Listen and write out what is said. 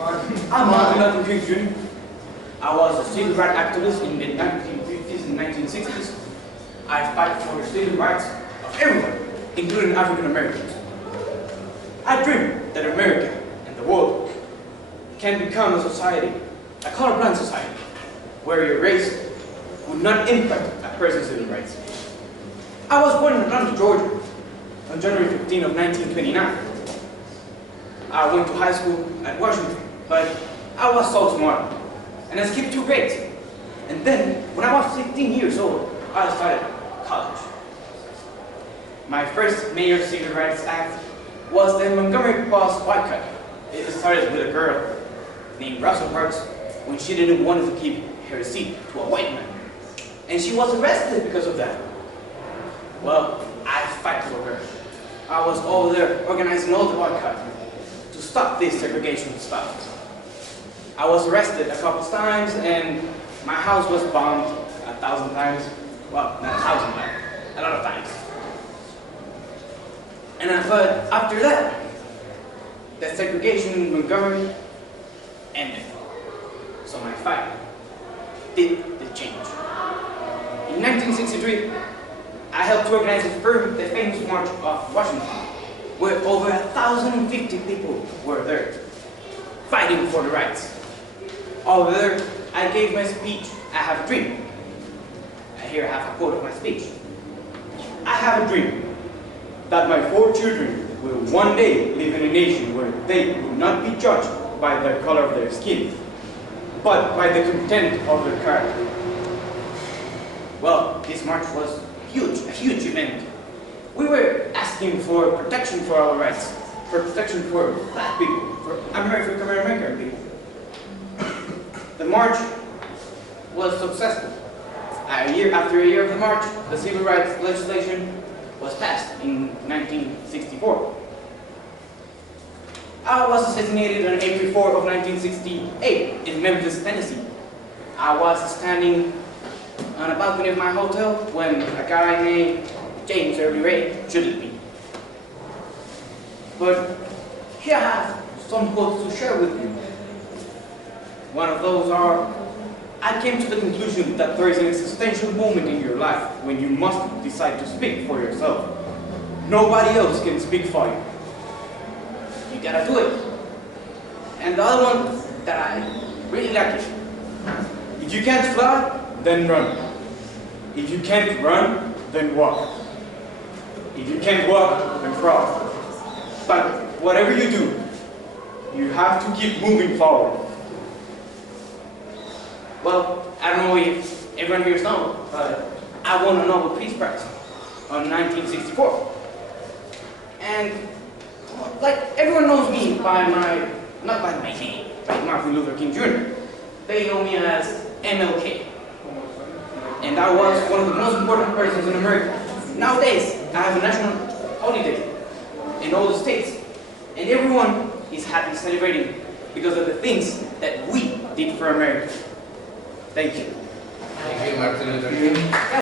I'm Martin Luther King Jr. I was a civil rights activist in the 1950s and 1960s. I fight for the civil rights of everyone, including African Americans. I dream that America and the world can become a society, a colorblind society, where your race would not impact a person's civil rights. I was born in Atlanta, Georgia, on January 15 of 1929. I went to high school at Washington, but I was so smart, and I skipped 2 grades. And then, when I was 16 years old, I started college. My first major civil rights act was the Montgomery bus boycott. It started with a girl named Rosa Parks when she didn't want to give her seat to a white man. And she was arrested because of that. Well, I fight for her. I was over there organizing all the boycott to stop this segregation stuff. I was arrested a couple of times and my house was bombed 1,000 times. Well, not 1,000, but a lot of times. But after that, the segregation in Montgomery ended. So my fight did the change. In 1963, I helped to organize the famous March of Washington, where over 1,050 people were there, fighting for the rights. Over there, I gave my speech, I have a dream. Here I have a quote of my speech. I have a dream that my 4 children will one day live in a nation where they will not be judged by the color of their skin, but by the content of their character. Well, this march was huge, a huge event. We were asking for protection for our rights, for protection for black people, for African American people. The march was successful. After a year of the march, the civil rights legislation was passed in 1964. I was assassinated on April 4 of 1968 in Memphis, Tennessee. I was standing on a balcony of my hotel when a guy named James Early Ray shot me. But here I have some quotes to share with you. One of those are, I came to the conclusion that there is an existential moment in your life when you must decide to speak for yourself. Nobody else can speak for you. You gotta do it. And the other one that I really like is, if you can't fly, then run. If you can't run, then walk. If you can't walk, then crawl. But whatever you do, you have to keep moving forward. Well, I don't know if everyone here knows, but I won a Nobel Peace Prize in 1964. And like everyone knows me by not by my name, by Martin Luther King Jr. They know me as MLK. And I was one of the most important persons in America. Nowadays, I have a national holiday in all the states. And everyone is happy celebrating because of the things that we did for America. Thank you. Thank you, Martin Luther King.